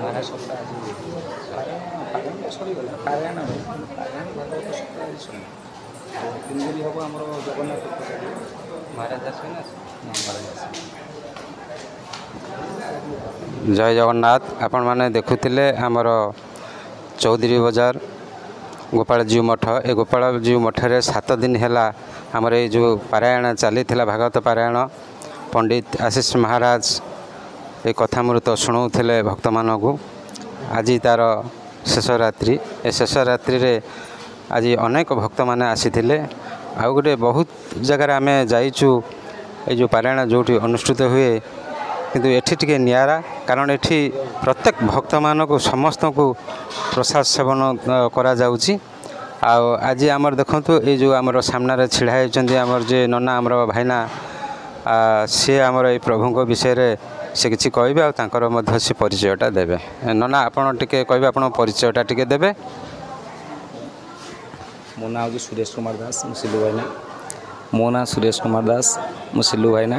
महाराज सप्ताह आज पारायण सरीगला पारायण भागवत सप्ताह आज शुणी 3 दिन हम आम जगन्नाथ महाराज आसना महाराज जय जगन्नाथ। आपण मैंने देखुले आमर चौधरी बजार गोपालजीव मठ ए गोपालजीव मठरे 7 दिन है आमर ये जो पारायण चली भागवत पारायण पंडित आशीष महाराज ये कथामृत शुणाऊे भक्त मानक आज तार शेष रात्रि ए शेष रात्रि रे आज अनेक भक्त मैंने आसी आ गोटे बहुत जगार आम जाइचु ये जो पारायण जो अनुष्ठित हुए किंतु एठी टिके नियारा कारण एठी प्रत्येक भक्त मानक समस्त को प्रसाद सेवन करा जाउची। आज आमर देखु ये जो आमर सामने छिड़ा होती आमर जे नना आमर भाईना सी आमर ये प्रभु विषय रे से किसी कहे आर से परिचयटा देवे। नना आपड़ टे कहे आप परिचयटा टे देवे। मो ना हूँ सुरेश कुमार दास मु सिलू भाईना मो ना सुरेश कुमार दास मु सिलू भाईना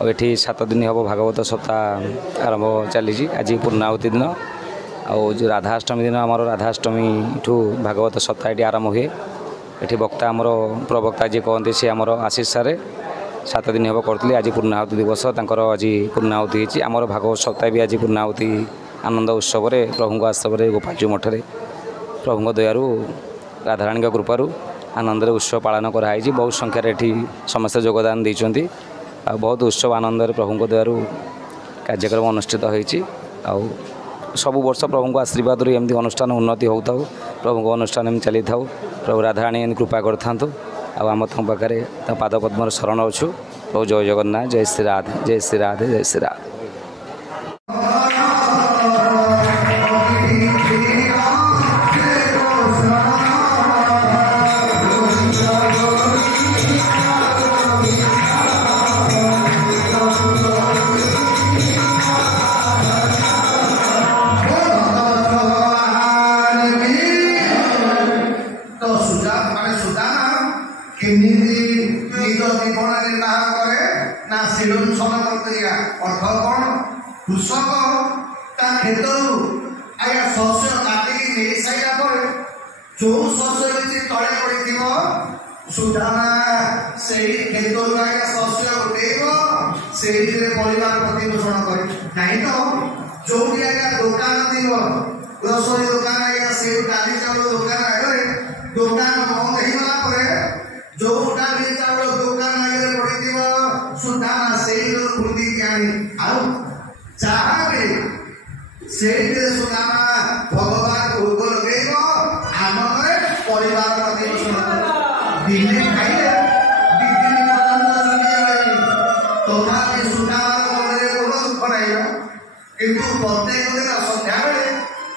और ये 7 दिन हम भागवत सप्ताह आरंभ चली आज पूर्णाहुति दिन आउ जो राधाष्टमी दिन आम राधाष्टमी ठू भागवत सप्ताह ये आरंभ हुए ये वक्ता आमर प्रवक्ता जी कहते सी आमर आशीष सारे 7 दिन हम करते आज पूर्णाहुति दिवस तांकर आज पूर्णाहुति होती आमर भागवत सप्ताह भी आज पूर्णाहुति आनंद उत्सव प्रभु आश्रम गोपालजीव मठरे प्रभु दयारू राधाराणी कृपारू आनंद उत्सव पालन कराई बहुत संख्यार ये समस्ते योगदान देते बहुत उत्सव आनंद प्रभु दयारू कार्यक्रम अनुष्ठित होती सब वर्ष प्रभु आशीर्वाद एमती अनुष्ठान उन्नति होता प्रभु अनुष्ठान एम चली था प्रभु राधाराणी कृपा कर आम तुम पाखे पाद पद्म शरण अच्छु। प्रभु जय जगन्नाथ जय श्री राधे जय श्री राधे जय श्री राधे। कृषक खेत आया शस्य काटिकी नहीं सारा पर जो शस्य तले पड़ी सुधाना से खेत आया शस्य उठेब से परिवार प्रतिपोषण कर नहीं तो जो आया दुकान थी ग्रोसरी दुकान आया से डाली चाउल दुकान आगे दुकान बंद हो जो डाली चाउल दुकान आगे पड़ी सुधाना से खुदी जहाँ भी से सुनामा भगवान भोग लगे आम परिवार प्रतिपोषण दिने खाइले दिन चली तथापि सुनामा दुख नहीं किंतु प्रत्येक दिन सन्ध्या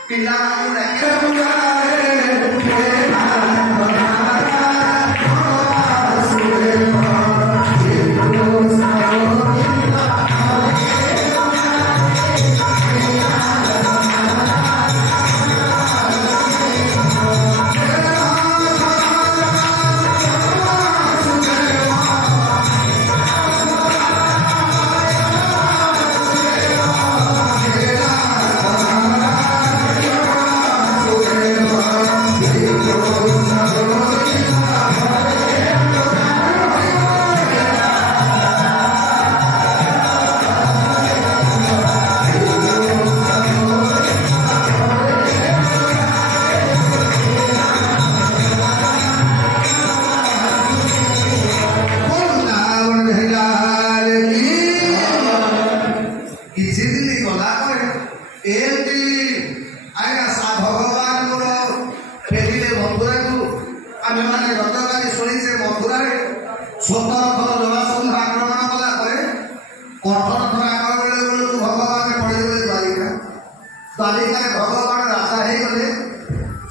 पिला भगवान राजा हो गले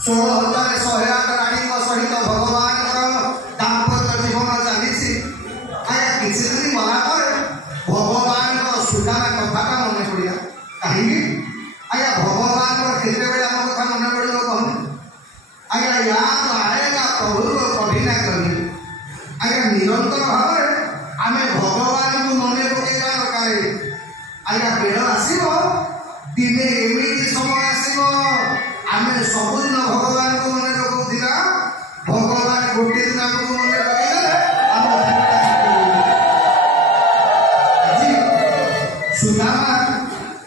16,108 राणी सहित भगवान दाम्पत्य जीवन चली किसी दिन गला भगवान सुधार कथा मन पड़ा कहीं आज्ञा भगवान केते आम कथा मन पड़ो कहूँ आज्ञा याद आएगा प्रभु कभी ना कभी आज्ञा निरंतर भाव आम भगवान को मन पकेगा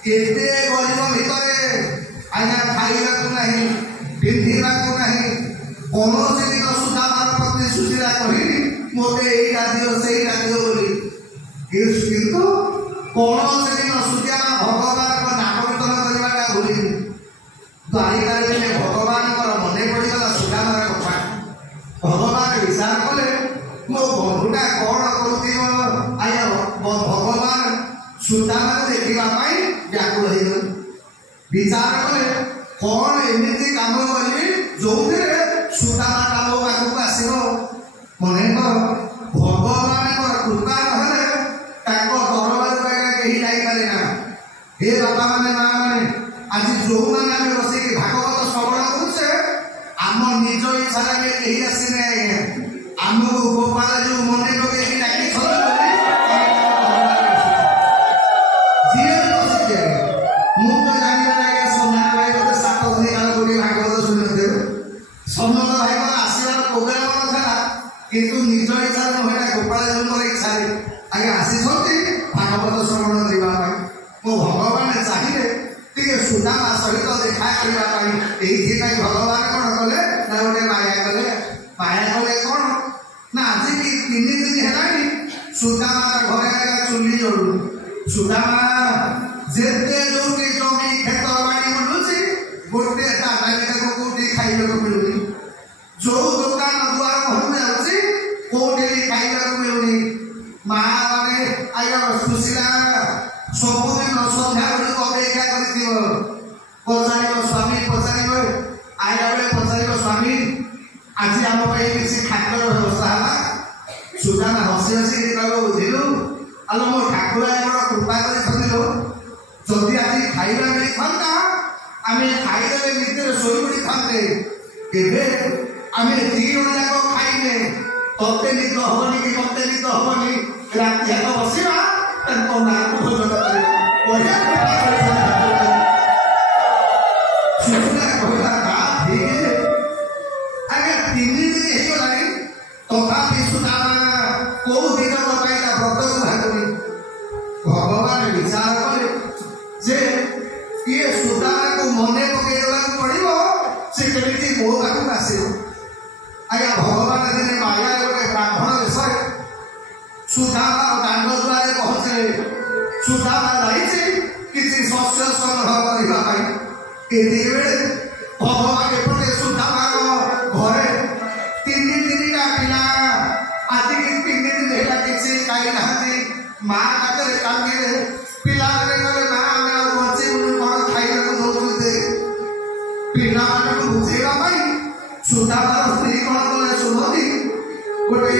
କେତେ ଗରିବ ଭିତରେ ଆଜ୍ଞା ଖାଇବାକୁ ନାହିଁ, ପିନ୍ଧିବାକୁ ନାହିଁ, କୌଣସି ଦିନ ସୁଦାମାର ପ୍ରତିଶ୍ରୁତିଟା କହିଲି ମୋତେ ଏଇଟା ଦିଅ ସେଇଟା ଦିଅ ବୋଲି, କିନ୍ତୁ କୌଣସି ଦିନ ସୁଦାମା ଭଗବାନଙ୍କ ନାମ କୀର୍ତ୍ତନ କରିବାଟା ଭୁଲିନି। ଦ୍ୱାରିକାରେ ଦିନେ ଭଗବାନଙ୍କର ମନେ ପଡ଼ିଗଲା ସୁଦାମାର କଥା। ଭଗବାନ ବିଚାର କଲେ ମୋ ବନ୍ଧୁଟା କ'ଣ କରୁଥିବ, ଆଜ୍ଞା ଭଗବାନ ସୁଦାମାକୁ ଦେଖିବା ପାଇଁ ବ୍ୟାକୁଳ ହେଇଗଲେ। ବିଚାର କଲେ କ'ଣ ଏମିତି କାମ କରିବି ଯୋଉଥିରେ ସୁଦାମା ମୋ ପାଖକୁ ଆସିବ। ମନେକର ଭଗବାନଙ୍କର କୃପା ନହେଲେ ତାଙ୍କ ଦରବାରକୁ କେହି ଯାଇପାରେ ନା। ହେ ବାପା ମାନେ ମା ମାନେ, ଆଜି ଯୋଉମାନେ ଆମେ ବସିକି ଭାଗବତ ଶ୍ରବଣ କରୁଛେ ଆମ ନିଜ ଇଚ୍ଛାରେ ଆମେ କେହି ଆସିନେ ଆଜ୍ଞା। ଆମକୁ ଗୋପାଳ ଯୋଉ ମନେ ପକେଇକି ଡାକିଛନ୍ତି ବୋଲି ଯିଏ ବସିଛି ଆଜ୍ଞା। ମୁଁ ତ ଜାଣିବାରେ ଆଜ୍ଞା ସୋନାଲି ଭାଇ ଗୋଟେ 7 ଦିନ କାଳ ଗୋଟିଏ ଭାଗବତ ଶୁଣିଥିବେ। ସମସ୍ତ ଭାଇଙ୍କର ଆସିବାର ପ୍ରୋଗ୍ରାମ ନଥିଲା, କିନ୍ତୁ ନିଜ ଇଚ୍ଛାରେ ନୁହେଁ, ଗୋପାଳ ଜୀଙ୍କର ଇଚ୍ଛାରେ ଆଜ୍ଞା ଆସିଛନ୍ତି ଭାଗବତ ଶ୍ରବଣ କରିବା ପାଇଁ। ମୋ ଭଗବାନ ଚାହିଁଲେ ଟିକେ ସୁଦାମା ସହିତ ଦେଖା କରିବା ପାଇଁ। ଏଇଥିପାଇଁ ଭଗବାନ କ'ଣ କଲେ ନା ଗୋଟେ ମାୟା କଲେ। ମାୟା କଲେ କ'ଣ ନା ଆଜିକି 3 ଦିନ ହେଲାଣି ସୁଦାମାର ଘରେ ଆଜ୍ଞା ଚୁଲି ଜଳୁନି। ସୁଦାମା ଯେତେ ଯୋଉଠି ଜମି କ୍ଷେତ ବାଡ଼ି ବୁଲୁଛି ଗୋଟେ ଦାନା ତାକୁ କୋଉଠି ଖାଇବାକୁ ମିଳୁନି। ଯୋଉ ଦୋକାନ ଦୁଆର ଘରକୁ ଯାଉଛି କୋଉଠି ଖାଇବାକୁ ମିଳୁନି। ମା ମାନେ ଆଜ୍ଞା ସୁଶୀଳା ସବୁଦିନ ସନ୍ଧ୍ୟା ବେଳକୁ ଅପେକ୍ଷା କରିଥିବ। ପଚାରିବ ସ୍ୱାମୀ, ପଚାରିବ ଆଇଲା ବେଳେ ପଚାରିବ ସ୍ୱାମୀ ଆଜି ଆମ ପାଇଁ କିଛି ଖାଦ୍ୟର ବ୍ୟବସ୍ଥା ହେଲା। ସୁଦାମା ହସି ହସି କହିବ ବୁଝିଲୁ, ଆଲୋ ମୋ ଠାକୁର ବଡ଼ କୃପା କରିଛନ୍ତି। ଯଦି ଆଜି ଖାଇବା ମିଳିଥାନ୍ତା ଆମେ ଖାଇଦେଲେ ଭିତରେ ଶୋଇ ପଡ଼ିଥାନ୍ତେ। ଏବେ ଆମେ 2 ଜଣ ଯାକ ଖାଇଲେ, ତତେ ନିଦ ହବନି କି ମତେ ନିଦ ହବନି, ରାତି ଯାକ ବସିବା ତାଙ୍କ ନାଁକୁ ଭୋଜନ କରିବା। ବଢ଼ିଆ କୃପା କରିଛନ୍ତି। ସୁଶୀଳା କହିଲା ତା ଠିକ ଯେ ଆଜ୍ଞା 3 ଦିନ ହେଇଗଲାଣି ତଥାପି ସୁଦାମା କୋଉ ଦିନ ପାଇଁ ତା ବ୍ରତକୁ ଭାଗୁନି। ଭଗବାନ ବିଚାର କଲେ ଯେ ଇଏ ସୁଦାମାକୁ ମନେ ପକେଇବାକୁ ପଡ଼ିବ, ସେ କେମିତି ମୋ ପାଖକୁ ଆସିବ। ଆଜ୍ଞା ଭଗବାନ ଦିନେ ମାୟାରେ ଗୋଟେ ବ୍ରାହ୍ମଣ ବେଶରେ ସୁଦାମାର ଦାଣ୍ଡ ଦୁଆରେ ପହଞ୍ଚିଲେ। ସୁଦାମା ଯାଇଛି କିଛି ଶସ୍ୟ ସଂଗ୍ରହ କରିବା ପାଇଁ। ଏତିକିବେଳେ ଭଗବାନ ଏପଟେ ସୁଦାମାର ଘରେ 3ଟା ପିଲା ଆଜିକି 3 ଦିନ ହେଲା କିଛି ଖାଇନାହାନ୍ତି। ମା ପାଖରେ କାନ୍ଦିଲେ। ପିଲାମାନେ କହିଲେ ମା ଆମେ ଆଉ ବଞ୍ଚିବୁନି, କ'ଣ ଖାଇବାକୁ ଦଉଛନ୍ତି। ପିଲାମାନଙ୍କୁ ବୁଝେଇବା ପାଇଁ ସୁଦାମାର ସ୍ତ୍ରୀ କ'ଣ କଲେ ସୁମତି ଗୋଟେ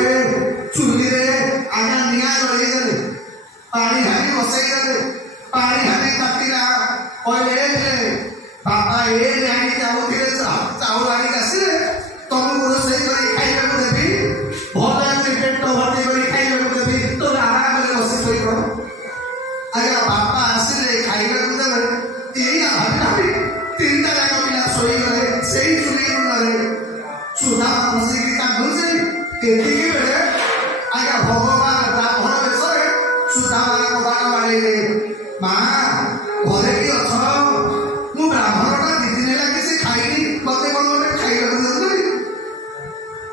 ଚୁଲିରେ ଆଜ୍ଞା ନିଆଁ ଜଳେଇଦେଲେ, ପାଣି ହାଣ୍ଡି ବସେଇଦେଲେ। ପାଣି ହାଣ୍ଡି ତାତିଲା। କହିଲେ ବାପା ଏ ଆଣିକି ଯାଉଥିଲେ ଚାଉଳ ଆଣିକି ଆସିଲେ ତମକୁ ରୋଷେଇ କରି ଖାଇବାକୁ ଦେବି, ଭଲ ପେଟ ଭର୍ତ୍ତି କରି ଖାଇବାକୁ ଦେବି, ତୋର ଆରାମରେ ବସି ଶୋଇପଡ଼। ଆଜ୍ଞା ବାପା ଆସିଲେ ଖାଇବାକୁ ଦେବେ, ଏଇଆ ଭାବି ଭାବି 3ଟା ଯାକ ପିଲା ଶୋଇଗଲେ ସେଇ ଚୁଲି ମୁଣ୍ଡରେ। ସୁଦାମା ବସିକି କାନ୍ଦୁଛି। ଏତିକି ବେଳେ ଆଜ୍ଞା ଭଗବାନ ବ୍ରାହ୍ମଣ ବେଶରେ ସୁଦାମାର କବାଟ ବାଡ଼େଇଲେ। ମା ଘରେ କି ଅଛ? ମୁଁ ବ୍ରାହ୍ମଣଟା 2 ଦିନ ହେଲା କିଛି ଖାଇନି, ମତେ କ'ଣ ଗୋଟେ ଖାଇବାକୁ ଦେଉଛନ୍ତି।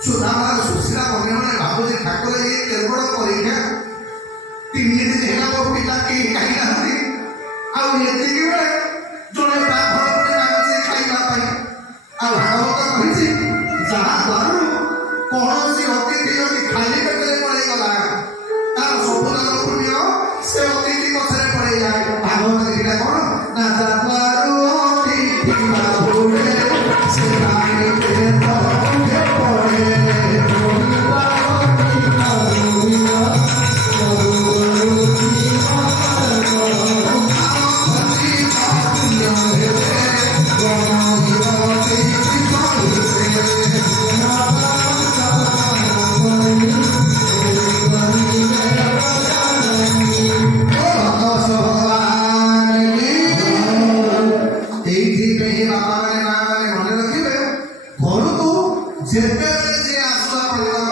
ସୁଦାମାର ସୁଶୀଳା ମନେ ମନେ ଭାବୁଛି ଠାକୁର ଇଏ କେବଳ ପରୀକ୍ଷା। 3 ଦିନ ହେଲା ମୋ ପିଲା କେହି ଖାଇନାହାନ୍ତି, ଆଉ ଏତିକି ବେଳେ ଜଣେ ବ୍ରାହ୍ମଣ ଗୋଟେ ମାଗୁଛି ଖାଇବା ପାଇଁ। ଆଉ ଭାଗବତ କହିଛି ଯାହା ଦ୍ୱାରରୁ କୌଣସି ଅତିଥି ଯଦି ଖାଲି ପେଟରେ ପଳେଇଗଲା ତାର ସବୁ ଯାକ ପୁଣ୍ୟ ସେ ଅତିଥି ପଛରେ ପଳେଇଯାଏ। ଭାଗବତ ଏଇଟା କ'ଣ ନା ଯାଦ୍ୱାରୁ ଅତିଥି ବାହୁଡ଼େ ସେ ପାଣିରେ ତଳେ ପଡ଼େ। ଯେତେବେଳେ ଯିଏ ଆସୁଆ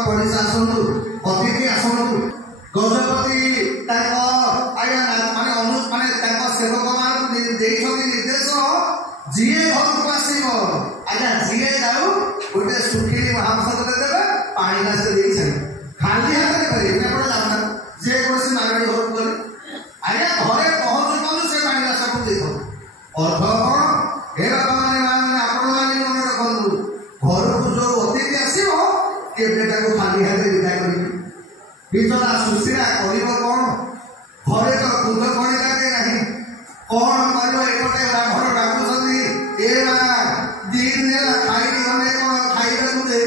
ପଡ଼ିଶା ଆସନ୍ତୁ, ଅତିଥି ଆସନ୍ତୁ, ଗଜପତି ତାଙ୍କ ଆଜ୍ଞା ମାନେ ତାଙ୍କ ସେବକ ମାନଙ୍କୁ ପାଣି ଗ୍ଲାସ ଦେଇକି ଛାଡ଼ି ଖାଲି ହାତରେ କରିବେ ଆପଣ ଯାଉନା ଯେକୌଣସି ମାଗଣୀ ଘରକୁ ଗଲେ ଆଜ୍ଞା ଘରେ ପହଞ୍ଚୁ ସେ ପାଣି ଗ୍ଲାସକୁ ଦେଇଥାଉ ଅର୍ଥ କ'ଣ ଏ ବାପାମାନେ ମାଆମାନେ ଆପଣମାନେ ମନେ ରଖନ୍ତୁ ଘରକୁ ଯୋଉ ଅତିଥି ଆସିବ କେବେ ତାକୁ ଖାଲି ହାତରେ ବିଦା କରିବେ ବିଚରା ସୁଶୀଳା କରିବ କ'ଣ ଘରେ ତ ଦୁଧ ପଡ଼ିଲାରେ ନାହିଁ କ'ଣ କରିବ ଏପଟେ ବ୍ରାହ୍ମଣ ଡାକୁଛନ୍ତି ଏ ମା 2 ଦିନ ହେଲା ଖାଇକି ଗଲେ କ'ଣ ଖାଇବାକୁ ଦେ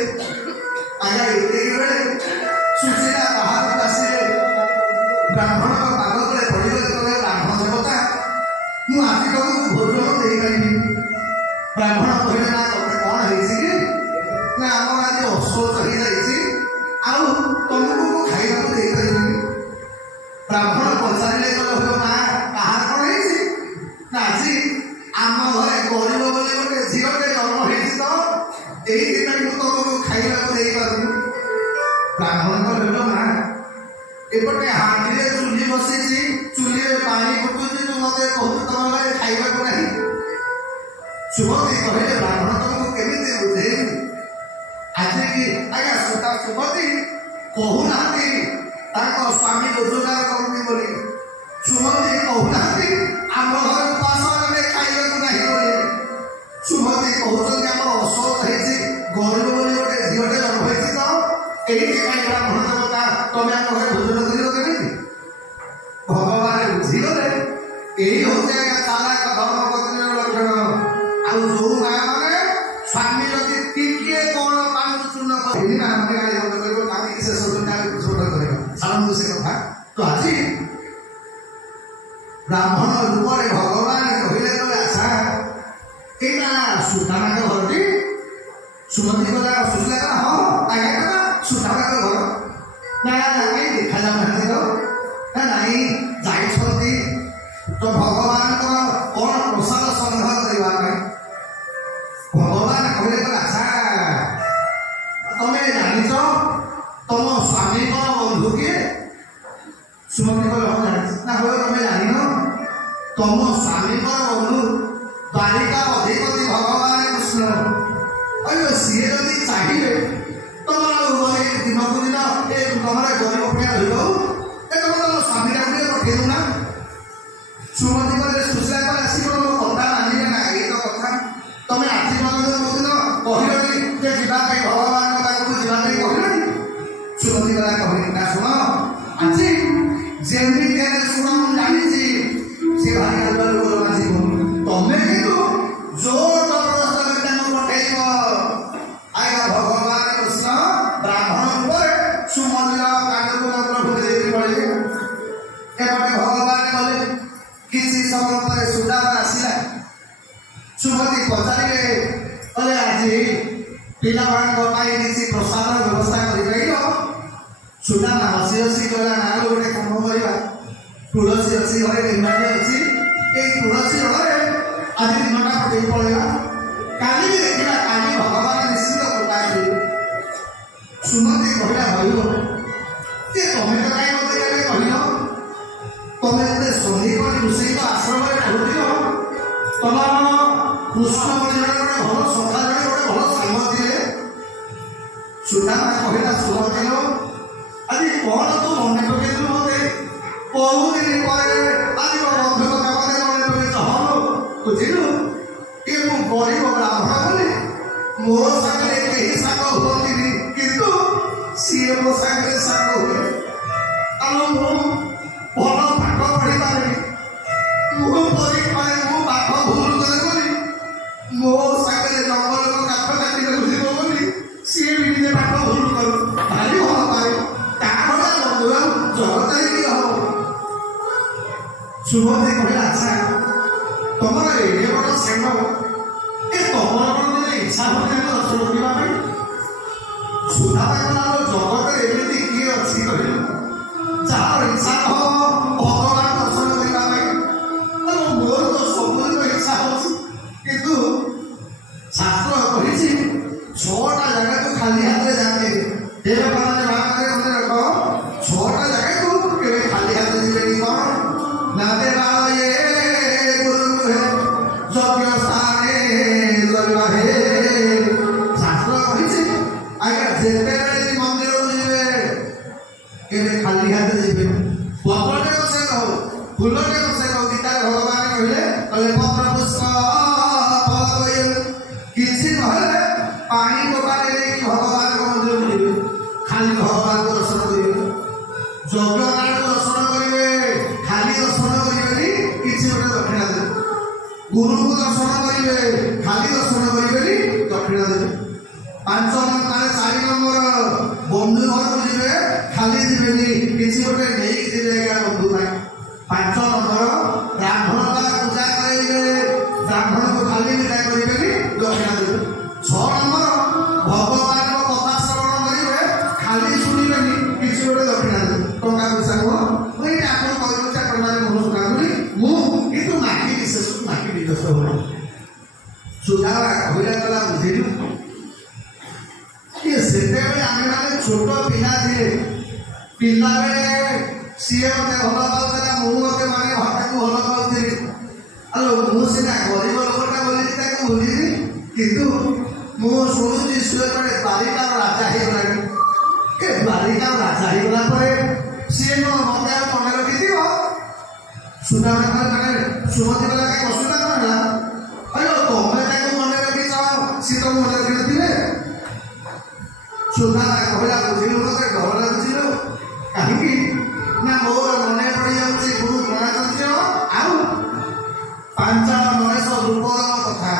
ଆଜ୍ଞା ଏତିକି ବେଳେ ସୁଶୀଳା ବାହାରକୁ ଆସିଲେ ବ୍ରାହ୍ମଣଙ୍କ ପାଦ ତଳେ ପଡ଼ିଗଲେ କହିଲେ ବ୍ରାହ୍ମଣ ଦେବତା ମୁଁ ଆଜି ତମକୁ ଭୋଜନ ଦେଇପାରିବି ବ୍ରାହ୍ମଣ କହିଲେ ନା ତମେ କ'ଣ ହେଇଛି କି ନା ଆମର ଆଜି ଅଶୋଚ ହେଇଯାଇଛି ଆଉ ତମକୁ ମୁଁ ଖାଇବାକୁ ଦେଇପାରିବିନି ବ୍ରାହ୍ମଣ ପଚାରିଲେ କହିଲେ ମା କାହାର କ'ଣ ହେଇଛି ନା ଆଜି ଆମ ଘରେ ଗରିବ ବୋଲି ଗୋଟେ ଝିଅଟେ ଜନ୍ମ ହେଇଛି ତ ଏଇଥିପାଇଁ ମୁଁ ତମକୁ ଖାଇବାକୁ ଦେଇପାରୁନି ବ୍ରାହ୍ମଣ କହିଲ ମା ଏପଟେ ହାଣ୍ଡିରେ ଚୁଲି ବସିଛି ଚୁଲିରେ ପାଣି ଫୁଟୁଛି ତୁ ମତେ କହୁଛୁ ତମ ଘରେ ଖାଇବାକୁ ନାହିଁ ସୁମତି କହିଲେ ବ୍ରାହ୍ମଣ ତମକୁ କେମିତି ବୁଝେଇବି ଆଜି କି ଆଜ୍ଞା ସୁତା ସୁମତି କହୁନାହାନ୍ତି ତାଙ୍କ ସ୍ୱାମୀ ରୋଜଗାର କରୁନି ବୋଲି ସୁମତି କହୁନାହାନ୍ତି ଆମ ଘରେ ଉପାସ ଆମେ ଖାଇବାକୁ ନାହିଁ ବୋଲି ସୁମତି କହୁଛନ୍ତି ଆମର ଅଶୋକ ହେଇଛି ଗରିବ ବୋଲି ଗୋଟେ ଝିଅଟେ ଜନ୍ମ ହେଇଛି ତ ଏଇଥିପାଇଁ ବ୍ରାହ୍ମଣ ଦେବତା ତମେ ଆମ ଘରେ ଭୋଜନ କରିବ କେମିତି ଭଗବାନ ବୁଝିଗଲେ ଏଇ ହଉଛି ଆଜ୍ଞା ଚାଲାକ ଧର୍ମପତ୍ନୀର ଲକ୍ଷଣ ଆଉ ଯୋଉ ମା ମାନେ ସ୍ୱାମୀ ଯଦି ଟିକିଏ କ'ଣ ପାଣି ଚୂର୍ଣ୍ଣ କରି ମା ମାନେ ଗାଳି ବନ୍ଦ କରିବ କାହିଁକି ଶେଷ ଛୋଟ କରିବ ସାରନ୍ତୁ ସେ କଥା ତ ଆଜି ବ୍ରାହ୍ମଣ ରୂପରେ ଭଗବାନ କହିଲେ ଆଚ୍ଛା ଏଇଟା ସୁଦାମାଙ୍କ ଘରଟି ସୁମତି କହିଲା ସୁଶୀଳା କହିଲା ହଁ ଆଜ୍ଞା କଥା ସୁଦାମାଙ୍କ ଘର ନା ନାଇଁ ଦେଖାଯାଉନାହାନ୍ତି ତ ନା ନାଇଁ ଯାଇଛନ୍ତି ତ ଭଗବାନଙ୍କର କ'ଣ ପ୍ରସାଦ ସଂଗ୍ରହ କରିବା ପାଇଁ ଭଗବାନ କହିଲେ ଆଚ୍ଛା ତମେ ଜାଣିଛ ତମ ସ୍ୱାମୀଙ୍କର ବନ୍ଧୁ କିଏ ସୁମତି କହିଲେ ହଁ ଜାଣିଛି ନା ହୁଏ ତମେ ଜାଣିନ ତମ ସ୍ୱାମୀଙ୍କର ବନ୍ଧୁ ଦ୍ୱାରିକା ଅଧିପତି ଭଗବାନ କୃଷ୍ଣ କହିବ ସିଏ ଯଦି ଚାହିଁବେ ତମର ଦିନକୁ ଦିନ ଏ ତମର ଗରିବ ପିଲା ରହିବ ତମେ ତମ ସ୍ୱାମୀଟାକୁ ଟିକେ ପଠେଇ ଦଉନା ସୁମତି କହିଲେ ସୁଶୀଳା କହିଲେ ଆସିବ ମୋ କଥା ମାନିବେ ନା ଏଇ ତ କଥା ତମେ ଆଜି ପର୍ଯ୍ୟନ୍ତ କୋଉଦିନ କହିଲନି ଯେ ଯିବା ପାଇଁ ଭଗବାନଙ୍କ ପାଖକୁ ଯିବା ପାଇଁ କହିଲନି ସୁମତି କହିଲା କହିଲି ନା ଶୁଣ ଆଜି ଯେମିତି ହେଲେ ଶୁଣ ମୁଁ ଜାଣିଛି ସେ ଭାରି ଆଗୁଆ ଲୋକ ଆସିବ ତମେ କିନ୍ତୁ ଜୋର ଜବରଦସ୍ତ ତାଙ୍କୁ ପଠେଇବ ଆଜ୍ଞା ଭଗବାନ କୃଷ୍ଣ ବ୍ରାହ୍ମଣ ଉପରେ ସୁମନ୍ଦିର କାଣ୍ଡକୁ ମନ୍ତ୍ର ଭୁଲି ଦେଇକି ପଳେଇବେ ଏପଟେ ଭଗବାନ ଗଲେ କିଛି ସମୟ ପରେ ସୁଦାମା ଆସିଲା ସୁମତି ପଚାରିଲେ କହିଲେ ଆଜି ପିଲାମାନଙ୍କ ପାଇଁ କିଛି ପ୍ରସାଦର ବ୍ୟବସ୍ଥା କରିପାରିବ ସୁଦାମା ହସି ହସି କହିଲା ନା ଗୋଟେ କାମ କରିବା ତୁଳସୀ ଅଛି ଘରେ ନିର୍ମାଣ ଅଛି ଏଇ ତୁଳସୀ ଘରେ ଆଜି ଦିନଟା ପଠେଇ ପଳେଇବା କାଲି ବି ଦେଖିବା କାଲି ଭଗବାନ ନିଶ୍ଚିତ କୃପା କରିବେ ସୁମତି କହିଲା କହିବ ଯେ ତମେ ତ କାହିଁ ମତେ କେବେ କହିଲ ତମେ ଗୋଟେ ସୈନିକ ଋଷିଙ୍କ ଆଶ୍ରମରେ ରହୁଥିଲ ତମର କୃଷ୍ଣ ମନ୍ଦିରରେ ଗୋଟେ ଭଲ ସଖା ଜଣେ ଗୋଟେ ଭଲ ସାଙ୍ଗ ଥିଲେ ସୁଦାମା କହିଲା ସୁମତିର ଆଜି କ'ଣ ତୁ ମନେ ପକେଇଲୁ ମତେ ବହୁଦିନ ପରେ ଆଜି ମୋ ବନ୍ଧୁଙ୍କ କାମରେ ମନେ ପକେଇଛ ହଁ ବୁଝିଲୁ କି ମୁଁ ଗରିବ ବ୍ରାହ୍ମଣ ବୋଲି ମୋ ସାଙ୍ଗରେ କେହି ସାଙ୍ଗ ହୁଅନ୍ତିନି କିନ୍ତୁ ସିଏ ମୋ ସାଙ୍ଗରେ ସାଙ୍ଗ ହୁଏ ଆଉ ମୁଁ ଭଲ ପାଠ ପଢ଼ିପାରେନି ମୁଁ ପରୀକ୍ଷାରେ ମୁଁ ପାଠ ଭୁଲ କରେ ବୋଲି ମୋ ସାଙ୍ଗରେ ଜଙ୍ଗଲର କାଠ କାଟିବାକୁ ଯିବ ବୋଲି ସିଏ ବି ନିଜେ ପାଠ ଭୁଲ କରୁ ଭାରି ଭଲ ପାଏ ତାଙ୍କର ବନ୍ଧୁ ଜଗତରେ କି ହବ ସୁମତି କହିଲା ଆଚ୍ଛା ତମର ଏଡ଼େ ବଡ଼ ସାଙ୍ଗ ଏ ତମର କ'ଣ ଗୋଟେ ଇଚ୍ଛା ହଉଛି ଦର୍ଶନ କରିବା ପାଇଁ ସୁଦାମା ଜଗତରେ ଏମିତି କିଏ ଅଛି କହିଲ ଯାହାର ଇଚ୍ଛା ହବ ଭଗବାନ ଦର୍ଶନ କରିବା ପାଇଁ ମୋର ତ ସବୁଦିନ ଇଚ୍ଛା ହଉଛି କିନ୍ତୁ ଶାସ୍ତ୍ର କହିଛି 6ଟା ଜାଗାକୁ ଖାଲି ହାତରେ ଯାଆନ୍ତି ଏବେ ମାନେ ମନେ ରଖ 6ଟା ଜାଗାକୁ କେବେ ଖାଲି ହାତରେ ଯିବେନି କ'ଣ ନା ଦେବା ଯଜ୍ଞ ସ୍ଥାନେ ଶାସ୍ତ୍ର କହିଛି ଆଜ୍ଞା ଯେତେବେଳେ केबे खाली हाथ जीवे पत्रटे बसे कहो फूलटे बसे कहो गीता भगवान कहले कहले पत्र पुष्प फल किछि नहले पानी टोकाले कि भगवान को मंदिर बुलिबे खाली भगवान को दर्शन करिवे यज्ञ को दर्शन करिवे खाली दर्शन करिवे किछि गोटे दक्षिणा देवे गुरु को दर्शन करिवे खाली दर्शन करिवे दक्षिणा देवे 5 नंबर 4 नंबर बंधु घर बुलिबे खाली जीवेनी किछि गोटे नेई दिले बंधु भाई 5 नंबर ब्राह्मण का पूजा करिवे ब्राह्मण को खाली विदा करिवे दक्षिणा देवे 6 नंबर भगवान को कथा श्रवण करिवे खाली सुनिबेनी किछि गोटे दक्षिणा देवे टंका पैसा को ओइ आपण कहू चा प्रमाण मन सुनाबुली मु कितु माकी विशेष माकी विशेष हो सुधारा कहिला कला बुझिलु ये सेते में आमे माने छोटो पिला थिले पिला बेले सीए मते भलो पाउतला मु मते माने हटा को भलो पाउथिली आलो मु सिना गरीब लोकटा बोली ताको बुझिनी किंतु मु सुनुची सुरे पड़े बालिका राजा हे गलानी ए बालिका राजा हे गला परे सीए नो मते मने रखिथिबो सुना माने सुमति वाला के कसुता करला अयो तोमे ताको मने रखिछ सी तो मने रखिथिले सुधा कहला बुझिलु मते डर लाଗୁছিল काहेकि ना मोर मने पड़ी जाउछि गुरु द्रोणाचार्य आउ पांच महेश रूपद कथा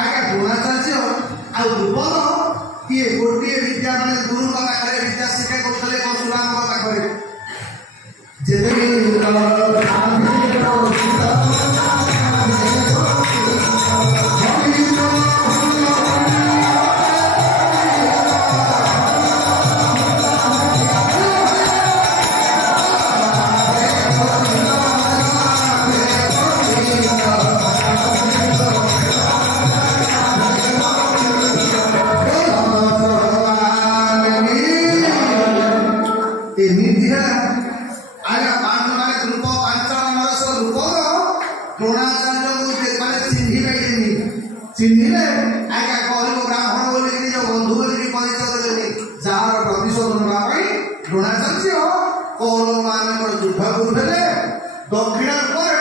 आगे द्रोणाचार्य आउ रूपद ये गोटे विद्या माने गुरु का पाखरे विद्या शिक्षा करथले परशुराम का पाखरे जेते चिन्हिले आज्ञा कहलु ब्राह्मण बोली निज बंधु बोली परिचय देलेनी जार प्रतिशोध नबा पई द्रोणाचार्य कौरव मानकर युद्ध करले दक्षिण पर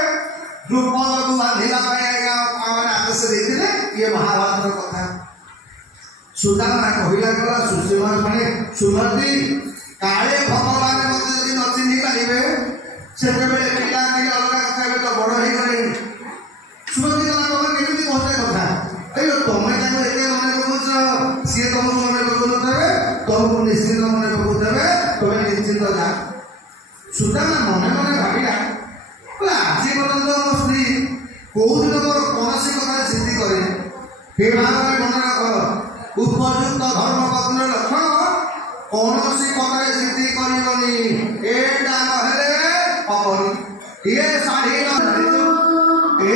द्रुपद को बांधिला पई आज्ञा आवन आदेश देथिले ये महाभारत कथा सुदामा कहिला गला सुसीमा माने सुमति काळे भगवान मते जदि न चिन्हि पारिबे सेतेबेले पिला के अलगा कथा तो बड़ हे गले सुमति गला कबे केमिति कहते कथा अयो तमे ताको एके मने कहउछ सिए तमको मने कहउ नथबे तमको निश्चित मने कहउ देबे तमे निश्चित जा सुदामा मने मने भाबिला बोला आजी पर्यंत मो स्त्री कोउ दिन मोर कोनसी कथा सिद्धि करे हे भागवत मने राख उपयुक्त धर्म पत्न लक्षण कोनसी कथा सिद्धि करिवनी एटा नहले अपनी ये साढ़े ए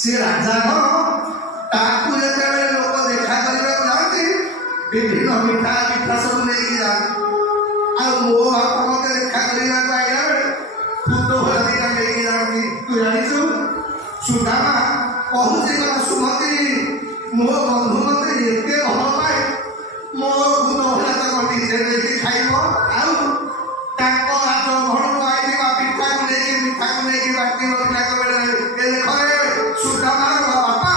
से राजा को ताकू जेतेबेले लोक देखा करबे जाती विभिन्न मिठा मिठा सब लेके जा आ मो बाप मते देखा करिबा को आइला बेले खुद हलदी का लेके जाती तू जानिसु सुदामा कहूचे कला सुमति मो बंधु मते एते भल पाए मो खुद हला त कटी जे खाइबो आउ ताको हाथ घरु आइबा पिठा को लेके मिठा को लेके बाटी रखला को बेले ए देखरे सुदामा बापा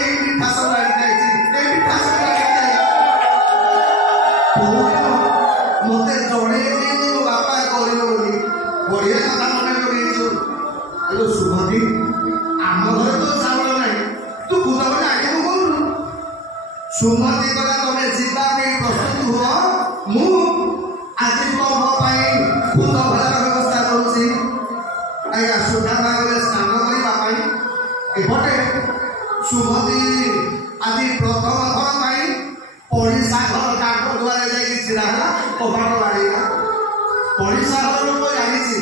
ए मिठा सब लाई जाईची ए मिठा सब लाई जाई मते जोड़े दिनु बापा करियो बोली बढ़िया कथा मने करियो आलो सुमति आम घर तो चावल नाही तू खुद बने आगे को बोलु सुमति कला तमे जीवा के प्रस्तुत हुआ मु आज तम पाई खुद भला व्यवस्था करूची आया सुदामा गले स्नान करिबा पाई एपटे सुमति आदि प्रथम घर पाई ओडिशा घर काट दुआरे जाई छिराला कपाट बाड़ीला ओडिशा घर लोक जानिछि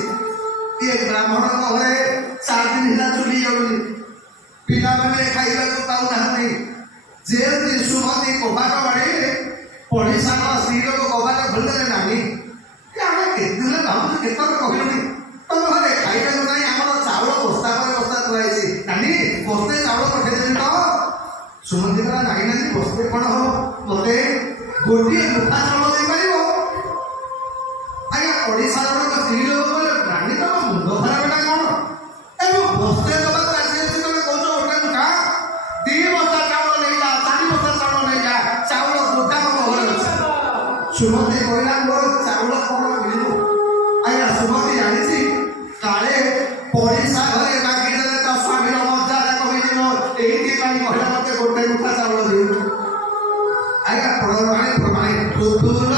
ये ब्राह्मण घरे 4 दिन हिला चुली जाउनी पिला माने खाइबा को पाउ नाहंती जे दिन सुमति कपाट बाड़ीले ओडिशा का स्त्री लोक कपाट खोलले नाही कि आमे केदिले भाबु केतर कहिलुनी तम घरे खाइबा को नाही हमर चावल बस्ता पर बस्ता तुलाइछि नानी बस्ते चावल पठे देली तो सुमति करा नाही नाही बस्ते कोन हो मते गोटी मुठा चावल दे पारिबो ସୁମତି କହିଲା ମୋର ଚାଉଳ କ'ଣ ମିଳିବ? ଆଜ୍ଞା ସୁମତି ଜାଣିଛି କାଳେ ପଡ଼ିଶା ଘରେ ମାଗିଦେଲେ ତା ସ୍ୱାମୀର ମଜାରେ କହିଯିବ ଏଇଥିପାଇଁ କହିଲା ମୋତେ ଗୋଟେ ମୁଠା ଚାଉଳ ଦିଅ। ଆଜ୍ଞା ପ୍ରମାଣେ ତୁତୁର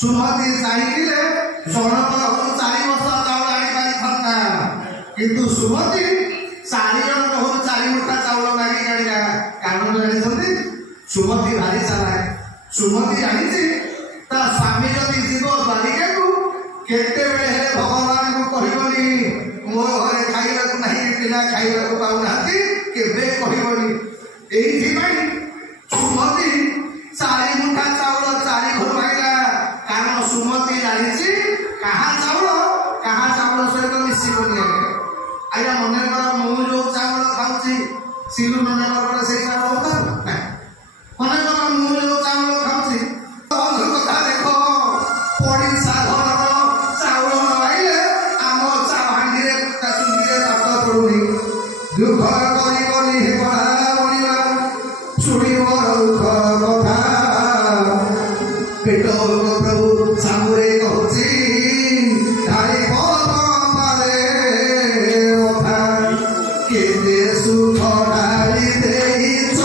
ସୁମତି ଚାହିଁଥିଲେ ଜଣଙ୍କର 4 ବସ୍ତା ଚାଉଳ ଆଣିପାରିଥାନ୍ତା, କିନ୍ତୁ ସୁମତି 4 ଜଣଙ୍କ ଘରୁ 4 ମୁଠା ଚାଉଳ ମାଗି ଆଣିଲା। କାରଣ ଜାଣିଛନ୍ତି ସୁମତି ଭାରି ଚାଲାକ। ସୁମତି ଜାଣିଛି ତା ସ୍ୱାମୀ ଯଦି ଯିବ ବାଳିକାକୁ କେତେବେଳେ ହେଲେ ଭଗବାନଙ୍କୁ କହିବନି ମୋ ଘରେ ଖାଇବାକୁ ନାହିଁ, ପିଲା ଖାଇବାକୁ ପାଉନାହାନ୍ତି, କେବେ କହିବନି। ଏଇଥିପାଇଁ ସୁମତି 4 ମୁଠା ଚାଉଳ 4 ଘରୁ ମାଗିଲା। କାରଣ ସୁମତି ଜାଣିଛି କାହା ଚାଉଳ ସହିତ ମିଶିବନି। ଆଜ୍ଞା ମନେକର ମୁଁ ଯୋଉ ଚାଉଳ ଖାଉଛି ସିଲୁ ମନେକର ସେଇ ଚାଉଳ ଖାଉ, ମନେକର ମୁଁ ଯୋଉ ଚାଉଳ ଖାଉଛି କଥା ଦେଖ ପଡ଼ିଶା ଘରର ଚାଉଳ ନ ଆଇଲେ ଆମ ହାଣ୍ଡିରେ ଚୁଲିରେ ଭାତ ପଡୁନି। ଦୁଃଖ କରିବନି ହେବା ବଢିବା ଶୁଣିବ କଥା ପେଟ ପ୍ରଭୁ ସାମୁରେ କହୁଛି ଧାରି କେତେ ସୁଖ ଢାଳି ଦେଇଛ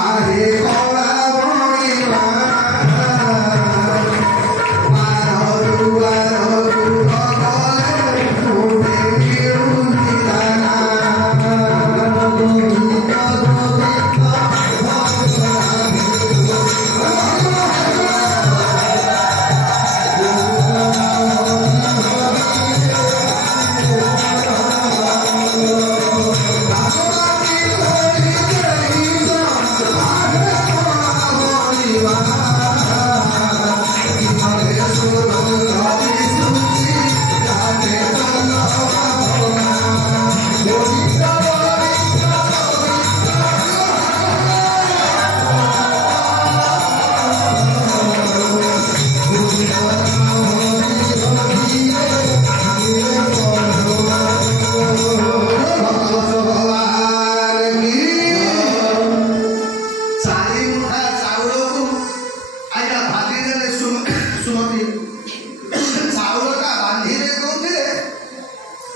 ଆରେ କଳା ବଣିବା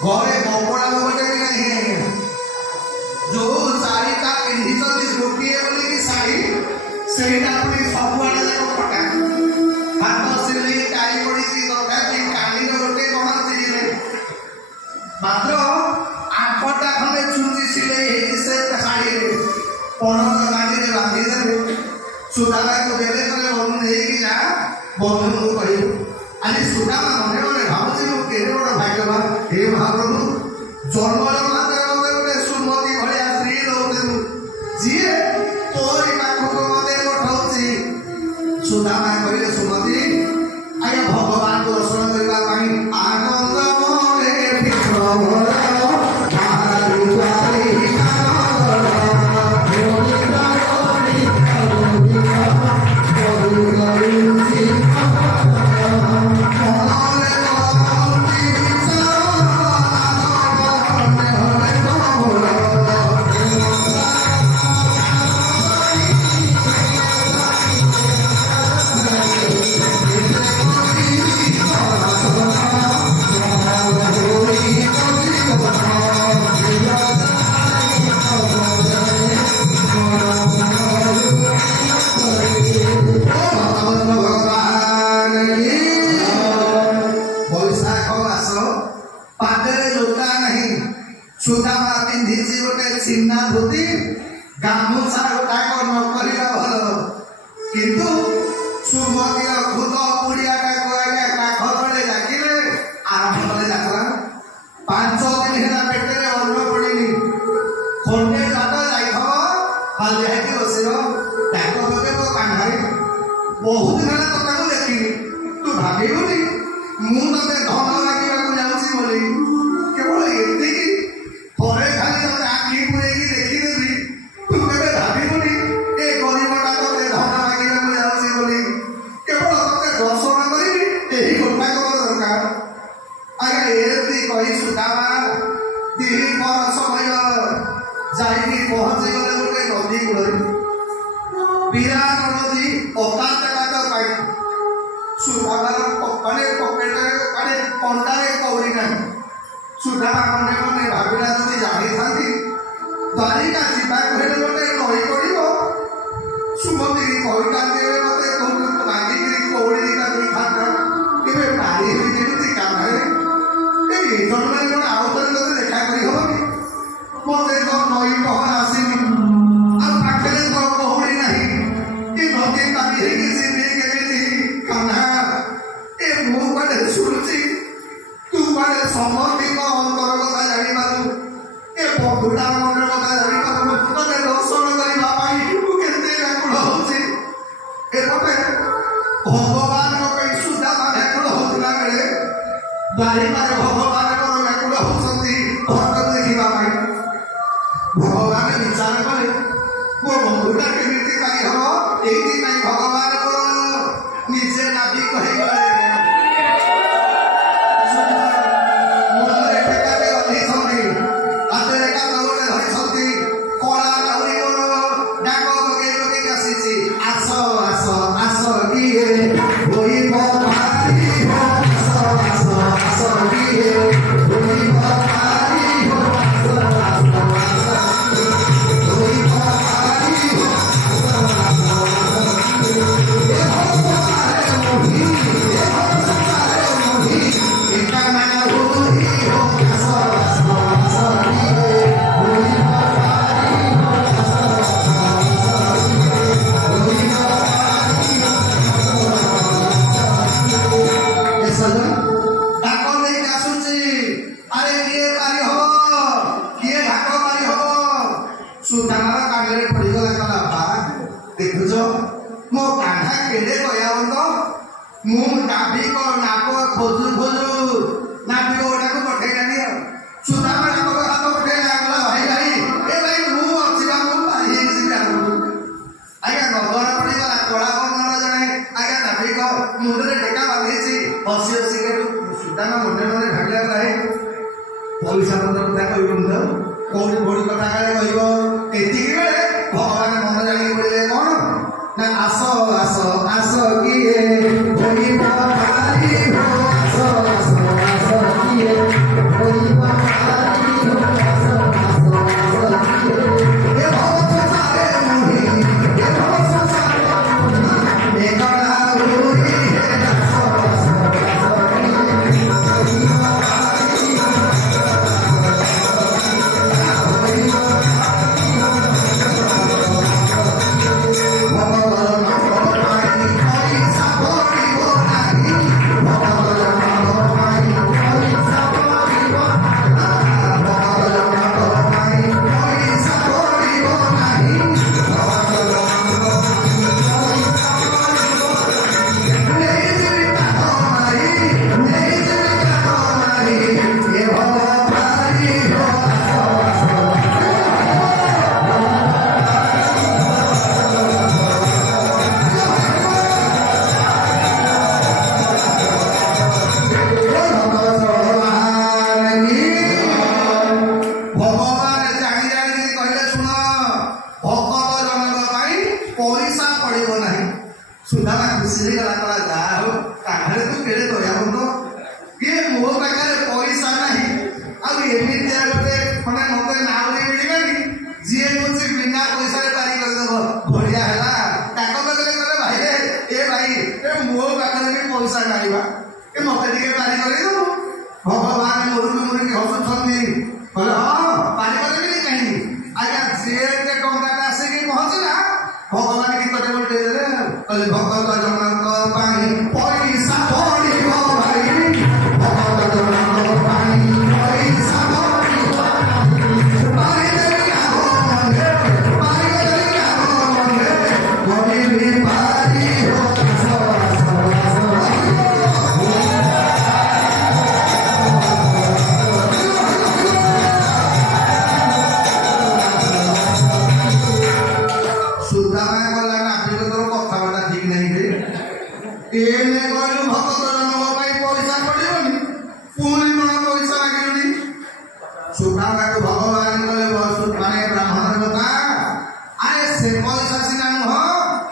ଘରେ କପଡ଼ା ଗୋଟେ ବି ନାହିଁ। ଯୋଉ ଶାଢ଼ୀଟା ପିନ୍ଧିଛନ୍ତି ଗୋଟିଏ ବୋଲିକି ଶାଢ଼ୀ ସେଇଟା ପୁଣି ସବୁଆଡ଼େ ଯାକ ଫଟା, ହାତ ସିଲେଇ ଟାଇ ପଡ଼ିଛି, ତଥାପି କାଲିର ଗୋଟେ କଣ ଚିରିଲେ ମାତ୍ର 8ଟା ଖଣ୍ଡେ ଚୁଞ୍ଚି ସିଲେଇ ହେଇଛି ସେ ଶାଢ଼ୀରେ। ପଣତ କାଠିରେ ବାନ୍ଧିଦେଲେ ସୁଦାମାକୁ ଦେଲେ କଲେ ବନ୍ଧୁ ନେଇକି ଯା, ବନ୍ଧୁଙ୍କୁ କହିବୁ। ଆଜି ସୁଦାମା ମନେ ମନେ ଭାବୁଛି ମୁଁ କେତେ ବଡ଼ ଭାଗ୍ୟବାନ। ହେ ମହାପ୍ରଭୁ ଜନ୍ମର ମାତ୍ରେ ମତେ ଗୋଟେ ସୁମତି ଭଳିଆ ସ୍ତ୍ରୀ ଦଉଥିଲୁ ଯିଏ ତୋରି ପାଖକୁ ମତେ ପଠଉଛି। ସୁଦାମା କହିଲେ ସୁମତି ଆଜ୍ଞା ଭଗବାନଙ୍କୁ ଦର୍ଶନ କରିବା ପାଇଁ ଆନନ୍ଦ ମନରେ ସୁଦାମା ପିନ୍ଧିଛି ଗୋଟେ ଚିହ୍ନା ଧୋତି, ଗାମୁଛା ଗୋଟାକ ନ କରିବା ଭଲ, କିନ୍ତୁ ସୁମତିର ଖୁଦ ପୁଡ଼ିଆଟାକୁ ଆଜ୍ଞା କାଠ ତଳେ ଡାକିଲେ ଆରମ୍ଭ କଲେ ଯାତ୍ରା। 5 ଦିନ ହେଲା ପେଟରେ ଅନ୍ନ ପଡ଼ିନି, ଖଣ୍ଡେ ଜାତ ଯାଇଥିବ ହାଲିଆ ହେଇକି ବସିବ, ଡାକ ତତେ ତୋ କାନ୍ଧାରେ ବହୁତ ଦିନ ହେଲା ତୋତାକୁ ଦେଖିନି, ତୁ ଭାବିବୁନି ମୁଁ ତତେ ଧନ ମାଗିବାକୁ ଯାଉଛି ବୋଲି। କେବଳ ଏତିକି ଥରେ ଖାଲି ତତେ ଆଖି ପୁରେଇକି ଦେଖିଦେବି, ତୁ କେବେ ଭାବି বিরাট নদী অকাল টাকা পাই সুধাবার মানে পকেটে মানে কন্টারে কৌড়ি নাই সুধাবা মনে মনে ভাবিলা যদি জানিথাନ୍ତି দ্বারিকা ଯିବା କହିଲେ ଗୋଟେ ନଈ ପଡ଼ିବ ସୁମତି କହିଥାନ୍ତି ମତେ ମାଗିକିରି କୌଡ଼ି ଦିଟା ଦେଇଥାନ୍ତା କେବେ ପାରି ହେବି କେମିତି କାମରେ ଏଇ ଜନ୍ମରେ କ'ଣ ଆଉ ଥରେ ତତେ ଦେଖା କରି ହବନି ମତେ ତ ନଈ ପହଁରା ଆସିନି ଆଉ ପାଖରେ ତ କହୁଡ଼ି ନାହିଁ ଏ ନଦୀ ପାରି ହେଇକି ଯିବି କେମିତି କାହ୍ନା ଏ ମୁଁ କୁଆଡ଼େ ଶୁଣୁଛି ତୁ କୁଆଡ଼େ ସମସ୍ତିଙ୍କ ଅନ୍ତର କଥା ଜାଣିପାରୁ ଏ ବନ୍ଧୁଟା ମନରେ କଥା ଜାଣିପାରୁ ତତେ ଦର୍ଶନ କରିବା ପାଇଁ ମୁଁ କେତେ ବ୍ୟାକୁଳ ହଉଛି ଏପଟେ ଭଗବାନଙ୍କ ପାଇଁ ସୁଦାମା ବ୍ୟାକୁଳ ହଉଥିଲା ବେଳେ ଦ୍ୱାରିକାରେ ଭଗବାନଙ୍କର ବ୍ୟାକୁଳ ହଉଛନ୍ତି ଭକ୍ତକୁ ଦେଖିବା ପାଇଁ ଭଗବାନ ବିଚାର କଲେ ମୋ ବନ୍ଧୁଟା କେମିତି ପାଇ ହବ ଏଇଥିପାଇଁ ଭଗବାନଙ୍କର ନିଜେ ନାବିକ ହେଇଗଲେ ମୁଣ୍ଡରେ ଟେକାଟେ ଅଧିଛନ୍ତି ହାତରେ କାଗଜଟେ ଧରିଛନ୍ତି କଳା କାହୁରି ମୋର ଡାକ ପକେଇ ପକେଇ ଆସିଛି ଆସ ଆସ ଆସ କିଏ ହୋଇବ ଭାରି ହୋ ଆସ ଆସ ଆସ କିଏ ହୋଇବ ଭାରି ହୋ ଆସ ଆସ ଆସ ହୋଇବ ଭାରି ହୋ ଦେଖୁଛ ମୋ କାନ୍ଧା କେଡ଼େ ଦୟାବନ୍ତ ମୁଁ ନାବିକ ନାକ ଖୋଜୁ ଖୋଜୁ ନାବିକ ଗୋଟାକୁ ପଠେଇଲାନି ଆଉ ସୁଦାମା ନାକ ହାତ ପଠେଇଲା ଗଲା ଭାଇ ଭାଇ ଏ ଭାଇ ମୁଁ ଅଛି ବା ମୁଁ ପାରି ହେଇକି ଯିବି ଆଗକୁ ଆଜ୍ଞା ନଗର ପଡ଼ିଗଲା କଳା ବର୍ଣ୍ଣର ଜଣେ ଆଜ୍ଞା ନାବିକ ମୁଣ୍ଡରେ ଟେକା ବାନ୍ଧିଛି ହସି ହସି ସୁଦାମା ମନେ ମନେ ଭାବିଲା ଭାଇ ପଇସା ପତ୍ର କଥା କହିବୁନି ତ କୋଉଠି କୋଉଠି କଥା କାଳେ କହିବ ଏତିକି ବେଳେ ଭଗବାନ ମନ ଜାଣିକି ବୋଲିଲେ କଣ ନା ଆସ ଆସ ଆସ କିଏ ହୋଇବ ଭାରି ହୋ ଆସ ଆସ ଆସ କିଏ ହୋଇବ ଭାରି ହୋ ଆସ ଆସ ଆସ କିଏ ଏ ଭବ ସାରେ ମୁହି ଏ ଭବ ସାରେ ମୁହି ଏ କଳା ମୁହି ହେ ଆସ ଆସ ଆସ କିଏ ହୋଇବ ଭାରି ହୋ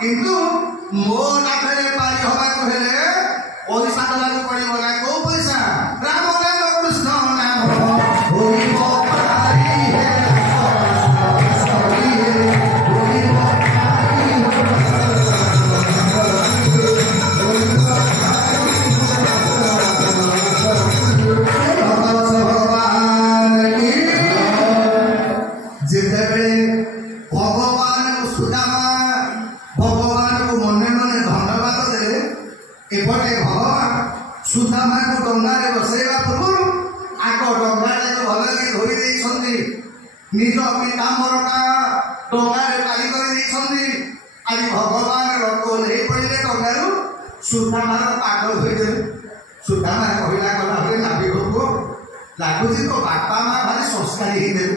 କିନ୍ତୁ ମୋ ନାକରେ ପାରି ହବାକୁ ହେଲେ ପଇସା ଦେବାକୁ ପଡ଼ିବ ନା। କୋଉ ପଇସା? ରାମ ନାମ କୃଷ୍ଣ ନାମ ହୋଇବ ପାରି ହେ ଯେତେବେଳେ ଭଗବାନ ସୁଦାମା ଭଗବାନଙ୍କୁ ମନେ ମନେ ଧନ୍ୟବାଦ ଦେଲେ, ଏପଟେ ଭଗବାନ ସୁଦାମାକୁ ଡଙ୍ଗାରେ ବସେଇବା ପୂର୍ବରୁ ଆଗ ଡଙ୍ଗାଟାକୁ ଭଲରେ ଧୋଇ ଦେଇଛନ୍ତି। ନିଜ ପିତାମ୍ବରଟା ଡଙ୍ଗାରେ ପାରି କରି ଦେଇଛନ୍ତି। ଆଜି ଭଗବାନ ରଥ ଓହ୍ଲେଇ ପଡ଼ିଲେ ଡଙ୍ଗାରୁ, ସୁଦାମାର ପାଦ ଧୋଇଦେଲେ। ସୁଦାମା କହିଲା ଗଲା ଭଳି ନାବିକକୁ, ଲାଗୁଛି ତୋ ବାପା ମା ଭାରି ସଂସ୍କାରୀ ହେଇଦେବେ,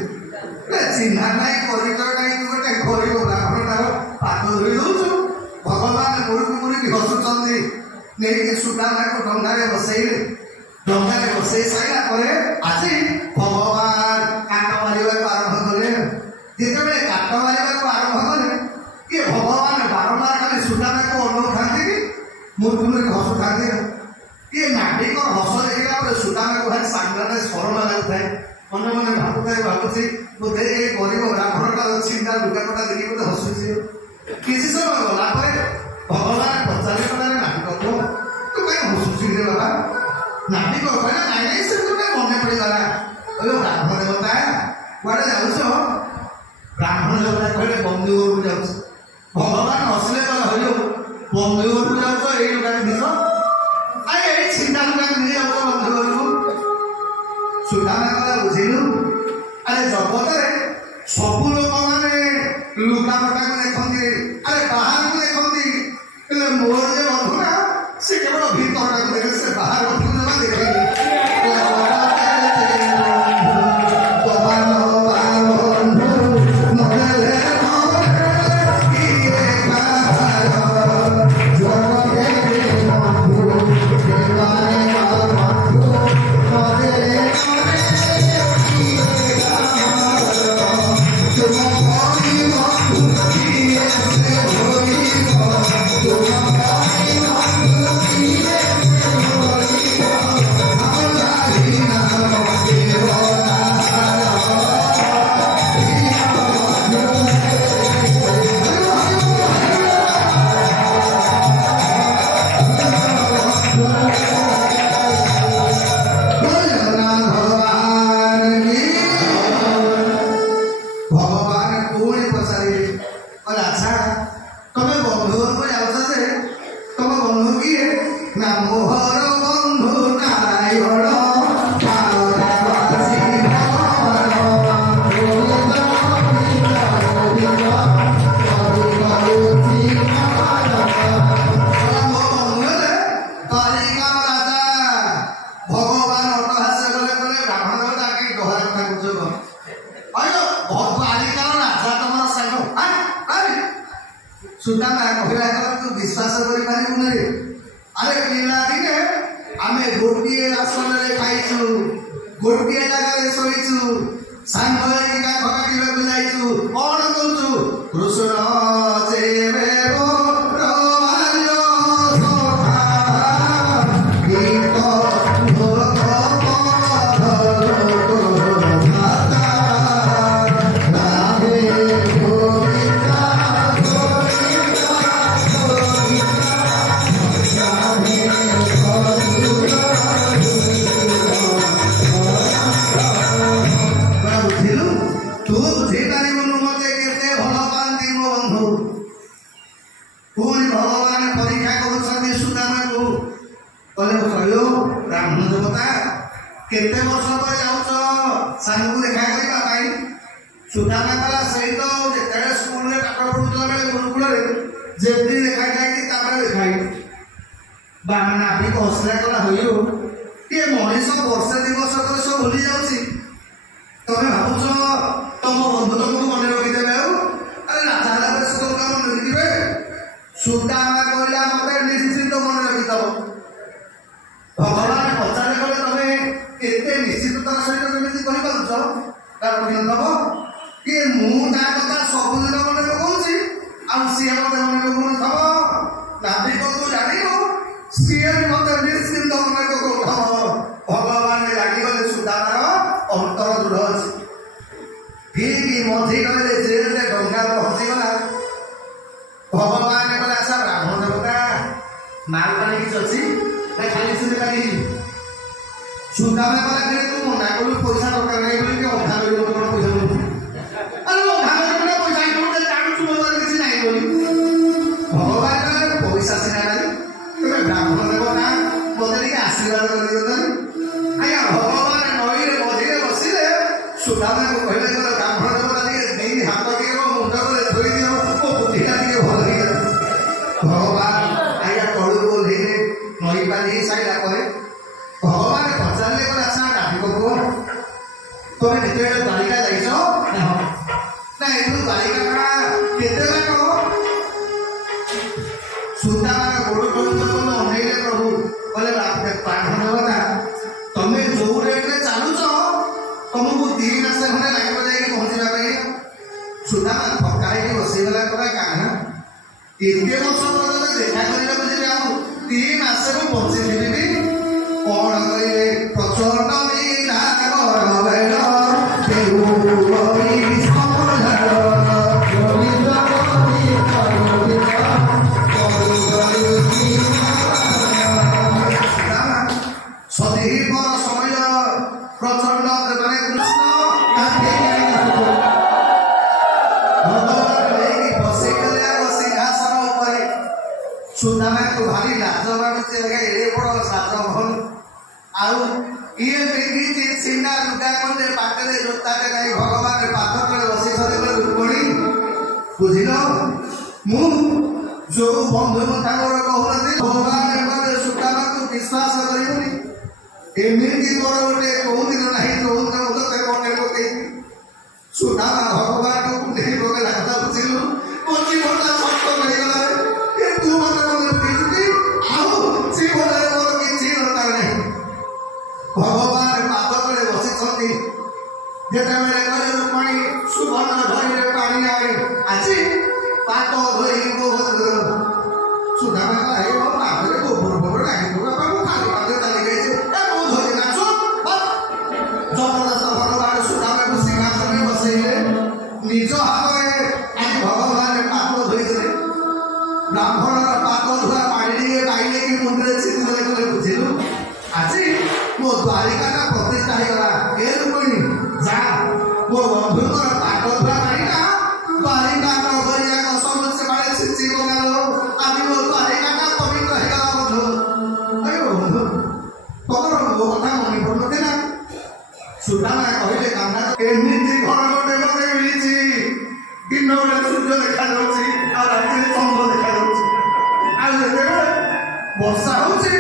ଚିହ୍ନା ନାହିଁ ପରିଚୟ ନାହିଁ, ତୁ ଗୋଟେ ଗରିବ ବ୍ରାହ୍ମଣଟାର ପାଦ ଧୋଇ ଦଉଛୁ। ଭଗବାନ ମୁରୁକି ମୁରୁକି ହସୁଛନ୍ତି। ନେଇକି ସୁଦାମାକୁ ଡଙ୍ଗାରେ ବସେଇଲେ। ଡଙ୍ଗାରେ ବସେଇ ସାରିଲା ପରେ ଆଜି ଭଗବାନ କାଟ ମାରିବାକୁ ଆରମ୍ଭ କଲେ। ଯେତେବେଳେ କାଟ ମାରିବାକୁ ଆରମ୍ଭ କଲେ, କିଏ ଭଗବାନ ବାରମ୍ବାର ଖାଲି ସୁଦାମାକୁ ଅନଉଥାନ୍ତି କି ମୁରୁକି ମୁରୁକି ହସୁଥାନ୍ତି। କିଏ ନାବିକ ହସ ଦେଖିଲା ପରେ ସୁଦାମାକୁ ଭାରି ସାଙ୍ଗରେ ସ୍ମରଣ ଲାଗୁଥାଏ। ମନେ ମନେ ଭାବୁଛି ବୋଧେ ଏ ଗରିବ ବ୍ରାହ୍ମଣଟା ଅଛି, ତା ଲୁଗାପଟା ଦେଖି ବୋଧେ ହସୁଛି। କିଛି ସମୟ ଗଲା ପରେ ଭଗବାନ ପଚାରି କଲେ, ନାବିକ ତୁ କାହିଁ ହସୁଛି ରେ ବାବା? ନାବିକ କହିଲା, ନାଇଁ ନାଇଁ ସେ ଗୋଟେ ମନେ ପଡ଼ିଗଲା। କହିଲେ ବ୍ରାହ୍ମଣ ଦେବତା କୁଆଡ଼େ ଯାଉଛ? ବ୍ରାହ୍ମଣ ଦେବତା କହିଲେ ବନ୍ଧୁ ଘରକୁ ଯାଉଛି। ଭଗବାନ ହସିଲେ କହିଲେ, ହଇଲୋ ବନ୍ଧୁ ଘରକୁ ଯାଉଛ, ଏଇ ଲୁଗା ପିନ୍ଧିଛ, ଏଇ ଛିଣ୍ଡା ଲୁଗା ପିନ୍ଧି ଯାଉଛ ବନ୍ଧୁ ଘରକୁ? ସୁଦାମା କଥା ବୁଝିଲୁ? ଆରେ ଜଗତରେ ସବୁ ଲୋକମାନେ ଲୁଗାପଟାକୁ ଦେଖନ୍ତି, ଆରେ ବାହାରକୁ ଦେଖନ୍ତି, ହେଲେ ମୋର ଯେ ବନ୍ଧୁ ନା, ସେ କେବଳ ଭିତରଟାକୁ ଦେଖେ, ସେ ବାହାର ବନ୍ଧୁ ଜମା ଦେଖେନି। ସୁଦାମା କହିଲା ତୁ ବିଶ୍ୱାସ କରିପାରିବୁ ନାହିଁ। ଆରେ ପିଲାଦିନେ ଆମେ ଗୋଟିଏ ଆସନରେ ଖାଇଛୁ, ଗୋଟିଏ ଜାଗାରେ ଶୋଇଛୁ, ସାଙ୍ଗ ହେଇକି କାଠ କାଟିବାକୁ ଯାଇଛୁ। କଣ କହୁଛୁ? କୃଷ୍ଣ ଯେବେ ପୁଣି ଭଗବାନ ପରୀକ୍ଷା କରୁଛନ୍ତି ସୁଦାମାକୁ। କହିଲେ କହିଲ ବ୍ରାହ୍ମଣ ଦେବତା କେତେ ବର୍ଷ ପରେ ଯାଉଛ ସାଙ୍ଗକୁ ଦେଖା କରିବା ପାଇଁ? ସୁଦାମା କହିଲା ସେଇ ତ ଯେତେବେଳେ ସ୍କୁଲରେ ପାଠ ପଢୁଥିଲା ବେଳେ ଗୁରୁକୁଳରେ ଯେମିତି ଦେଖା ଯାଇକି ତାପରେ ଦେଖାଇ। ନାବିକ ହସିଲା କଲା ହଇଲ କିଏ ମଣିଷ ବର୍ଷେ ଦି ବର୍ଷ ପରେ ସବୁ ଭୁଲି ଯାଉଛି। ତମେ ଭାବୁଛ ତମ ବନ୍ଧୁ ତମକୁ ମନେ ରଖିଦେବେ? ଆଉ ଆରେ ରାଜା ହେଲା ପରେ ସେ ତମକୁ ମନେ ରଖିଥିବେ? ସୁଦାମା କହିଲା ମତେ ନିଶ୍ଚିତ ମନେ ରଖିଦବ। ଭଗବାନ ପଚାରେ କଲେ ତମେ ଏତେ ନିଶ୍ଚିତତାର ସହିତ କେମିତି କହିପାରୁଛ? ତାର ଦବ କିଏ ମୁଁ ତା କଥା ସବୁଦିନ ମନେ ପକାଉଛି, ଆଉ ସିଏ ମତେ ମନେ ପକାଉନି। ନାବିକକୁ ଜାଣିବ ସିଏ ମତେ ନିଶ୍ଚିନ୍ତ ମନେ ଭଗବାନ ଜାଣିଗଲେ ସୁଦାମାର ଅନ୍ତର ଦୃଢ଼ ଅଛି। ଠିକ ମଝିରେ ଜେଲରେ ଡଙ୍ଗା ପହଞ୍ଚିଗଲା। ଭଗବାନ କହିଲେ ଆଚ୍ଛା ବ୍ରାହ୍ମଣ ଦେବତା ମାଲ ପାଣି କିଛି ଅଛି ନା ଖାଲି ସିଲେ କାଲି ସୁଦାମା କହିଲା ତୁ ମନା କଲୁ ପଇସା ଦରକାର ନାହିଁ ବୋଲି ଅଧା କରିବ କଣ ପଇସା ଦଉଛୁ ଆରେ ଅଧା କରିବ ପଇସା ଜାଣୁଛୁ ମୋ ପାଖରେ କିଛି ନାହିଁ ବୋଲି। ଭଗବାନ କହିଲେ ପଇସା ସିନା ନାହିଁ ତେବେ ବ୍ରାହ୍ମଣ ଦେବତା ମତେ ଟିକେ ଆଶୀର୍ବାଦ କରିଦିଅନ୍ତାନି। ଆଜ୍ଞା ଭଗବାନ ନଈରେ ମଝିରେ ବସିଲେ ସୁଦାମାକୁ କହିଲେ ବ୍ରାହ୍ମଣ ଦେବତା ଟିକେ ଦି ହାତ ଟିକେ ମୁଣ୍ଡ করে ଧୋଇ ଦିଅ ମୋ ବୁଦ୍ଧିଟା ଟିକେ ଭଲ ହେଇଗଲା। ଭଗବାନ ଆଜ୍ଞା ତଳକୁ ଓହ୍ଲେଇଲେ ନଈ ପାରି ହେଇସାରିଲା ପରେ ଭଗବାନ ପଚାରିଲେ କହିଲେ ଆଚ୍ଛା ନାବିକ ପୁଅ ତମେ ଯେତେବେଳେ ଦ୍ୱାରିକା ଯାଇଛ ନା ଏଠୁ ଦ୍ୱାରିକା କେତେ ବାଟ? ସୁଦାମାର ଗୋଡ଼ ପର୍ଯ୍ୟନ୍ତ ଅନେଇଲେ ପ୍ରଭୁ କହିଲେ ବ୍ରାହ୍ମଣ ଦେବତା ତମେ ଯୋଉ ରେଟରେ ଚାଲୁଛ ତମକୁ 3 ମାସ ଖଣ୍ଡେ ଲାଗିବ ଯାଇକି ପହଞ୍ଚିବା ପାଇଁ। ସୁଦାମା ଥକା ହେଇକି ବସିଗଲା କହିଲା କାହ୍ନା ଏତେ ବର୍ଷ ପର୍ଯ୍ୟନ୍ତ ଦେଖା କରିବାକୁ ଯିବି ଆଉ 3 ମାସରୁ ବଞ୍ଚିଯିବି କଣ କହିଲେ ପ୍ରଚଣ୍ଡ ସଦୀପର ସମୟ ପ୍ରଚଣ୍ଡ ମାନେ କୃଷ୍ଣ ନେଇକି ବସେଇଗଲେ ଆଉ ସିଂହାସନ ଉପରେ। ସୁଦାମାକୁ ଭାରି ଲାଜ ମାଡୁଛି ଏଡେ ବଡ ସାଜଭନ ଆଉ ଇଏ ପିନ୍ଧିଛି ସିନା ଲୁଗା ଖଣ୍ଡେ ପାଟରେ ଜୋତାଟେ ନାହିଁ ଭଗବାନ ପାଦ ତଳେ ବସିଛନ୍ତି ରୁକ୍ମଣୀ ବୁଝିଲ ମୁଁ ଯୋଉ ବନ୍ଧୁ ଠାକୁର କହୁଛନ୍ତି ଭଗବାନ ସୁଦାମାକୁ ବିଶ୍ୱାସ କରିବୁନି ଏମିତି ମୋର ଗୋଟେ କୋଉଦିନ ନାହିଁ ଯୋଉଦିନ ମତେ ମନେ ପକେଇବି। ସୁଦାମା ଭଗବାନଙ୍କୁ କୁଣ୍ଢେଇ ପକେଇଲା କଥା ବୁଝିଲୁ ମୋ ଜୀବନଟା ସତ କରିଗଲା ତୁ ମତେ ମନେ ପକେଇଛୁ ଆଉ ଜୀବନରେ ମୋର କିଛି ଦରକାର ନାହିଁ। ଭଗବାନ ପାଦ ତଳେ ବସିଛନ୍ତି ଯେତେବେଳେ କହିଲେ ରୁକ୍ମଣୀ ସୁବର୍ଣ୍ଣ ଧରିଲେ ପାଣି ଆଣେ ଆଜି ପାଦ ଧୋଇ ସୁଦାମା କହିଲା ମୋ ପାଦରେ ଗୋବର ଗୋବର ଲାଗିବ ବାପା ମୁଁ ଖାଲି ପାଦରେ ଚାଲି ଯାଇଛି ଜବରଦସ୍ତ ଭଗବାନ ସୁଦାମାକୁ ସିଂହାସନରେ ବସେଇଲେ ନିଜ ହାତରେ ଆଜି ଭଗବାନ ପାଦ ଧୋଇଥିଲେ। ବ୍ରାହ୍ମଣର ପାଦ ଧୁଆ ପାଣି ଟିକେ ପାଇଲେ କି ମୁଣ୍ଡରେ ଚିନ୍ତା କଲେ ବୁଝିଲୁ ଆଜି ମୋ ଦ୍ୱାରିକାଟା ପ୍ରତିଷ୍ଠା ହେଇଗଲା। ଏ ରୁକ୍ମଣୀ ଯା ମୋ ବନ୍ଧୁଙ୍କର ପାଦ ଧୁଆ ପାଣିଟା ଦ୍ୱାରିକା ନଗରିଆ ସମସ୍ତେ ବାଡେ ଛିଞ୍ଚି ପକାলো ଆଜି ମୋ ଦ୍ୱାରିକାଟା ପବିତ୍ର ହେଇଗଲା ବନ୍ଧୁ। ବନ୍ଧୁ ତମର ମୋ କଥା ମନେ ପଡୁନଥିଲା? ସୁଦାମା କହିଲେ କାହ୍ନା ଏମିତି ଘର ଗୋଟେ ମତେ ମିଳିଛି ଦିନ ବେଳେ ସୂର୍ଯ୍ୟ ଦେଖାଯାଉଛି ଆଉ ରାତିରେ ଚନ୍ଦ୍ର ଦେଖାଯାଉଛି ଆଉ ଯେତେବେଳେ ବର୍ଷା ହଉଛି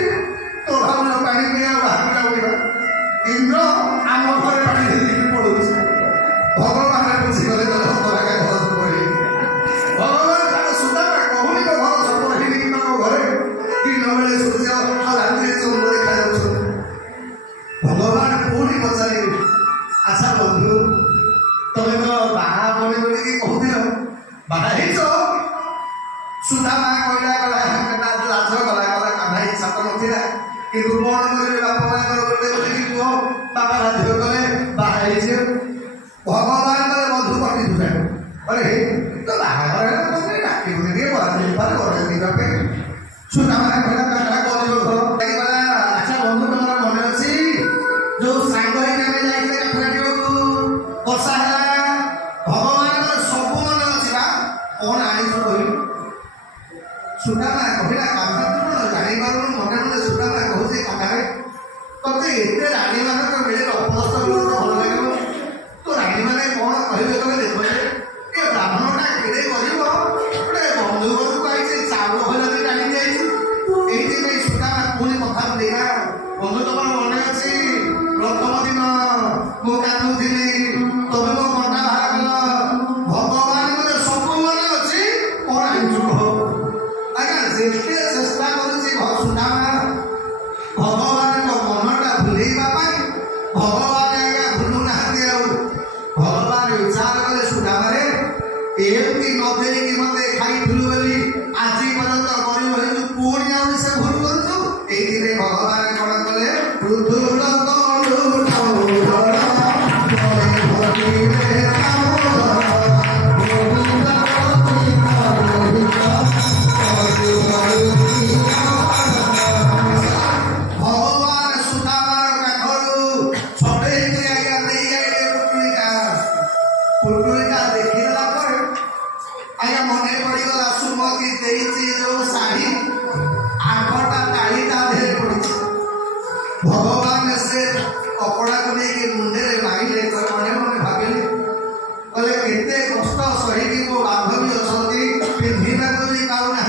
ତୋ ଭାବନ ପାଣି ପିଇ ଆଉ ବାହାରକୁ ଯାଉଥିବା ଇନ୍ଦ୍ର ଆମ ଘରେ ପାଣି ଧରିକି ପଳଉଛି। ଭଗବାନ ବୁଝିଗଲେ ଭଗବାନ ସୁଦାମା କହୁନି ତ ଘର ସଫଳ ହେଇନି କି ତମ ଘରେ ଦିନ ବେଳେ ସୂର୍ଯ୍ୟ ଆଉ ରାତିରେ ଚନ୍ଦ୍ର ଦେଖାଯାଉଛନ୍ତି। ଭଗବାନ ପୁଣି ପଚାରିଲେ ଆଚ୍ଛା ବନ୍ଧୁ ତମେ ତ ବାହା ବଳି ବୋଲିକି କହୁଥିଲ ବାହା ହେଇଛ? ସୁଦାମା କହିଲା ଲାଜ କଲା କାହ୍ନା ଇଚ୍ଛା ତ ନଥିଲା କିନ୍ତୁ କଣ କରିବେ ବାପା ମାଙ୍କର ଗୋଟେ ବୋଲିକି କୁହ ବାପା ବାଧ୍ୟ କଲେ ବାହା ହେଇଛେ। ଭଗବାନ କଲେ ବନ୍ଧୁ କଟି ଦୁଟାକୁ ଅରେ ତ ବାହାଘର ହେଲା ଡାକିବୁନି ଟିକେ ବରାତି ବଢେଇ ଯିବା ପାଇଁ। ସୁଦାମା କହିଲା କାହ୍ନା କରିବ ଘର ଆଚ୍ଛା ବନ୍ଧୁ ତମର ମନେ ଅଛି ଯୋଉ ସାଙ୍ଗ ହେଇକି ଆମେ ଯାଇଥିଲେ କାଠୁଆଟିକୁ ବର୍ଷା ହେଲା ଭଗବାନଙ୍କର ସବୁ ମନେ ଅଛି ବା କଣ ଆଣିଛୁ କହିଲୁ? ସୁଦାମା କହିଲା କାହ୍ନା ତୁ କଣ ଜାଣିପାରୁନୁ ମନେ ମନେ ସୁଦାମା କହୁଛି କାହ୍ନାରେ ତତେ ଏତେ ରାଣୀ ମାନଙ୍କ ମିଳିଲେ ଅପଦସ୍ତ ଭଲ ଲାଗିବ ତୁ ରାଣୀ ମାନେ କଣ କହିବେ କହିଲେ ଦେଖ ଏ ବ୍ରାହ୍ମଣଟା କେଡ଼େ କରିବ ଗୋଟେ ବନ୍ଧୁ ଘରକୁ ଆଇଛି ଚାଉଳ ଭଲା ବି ରାଣିକି ଯାଇଛି। ଏଇଥିପାଇଁ ସୁଦାମା ପୁଣି କଥା ଦେଇନା ବନ୍ଧୁ ତମର ମନେ ଅଛି ପ୍ରଥମ ଦିନ ମୁଁ କାନ୍ଦୁଥିଲି ତମେ ମୋ କଣ୍ଟା ବାହାର କଲ ଭଗବାନଙ୍କର ସବୁ ମନେ ଅଛି କଣ ଆଣିଛୁ କହ? ଆଜ୍ଞା ଯେତେ ଚେଷ୍ଟା କରୁଛି ସୁଦାମା ଭଗବାନଙ୍କ ମନଟା ଭୁଲେଇବା ପାଇଁ ଭଗବାନ ଆଜ୍ଞା ଭୁଲୁନାହାନ୍ତି ଆଉ ଭଗବାନ ବିଚାର आज्ञा मन पड़गला सुमति जो शाढ़ी आठटा ताली पड़ी भगवान से कपड़ा को लेकिन मुंडे मारिले मने मने भाविले कहले केते कष्ट सही को बांधवी अच्छी पिंधा भी पाऊना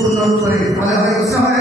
पूर्ण रूप से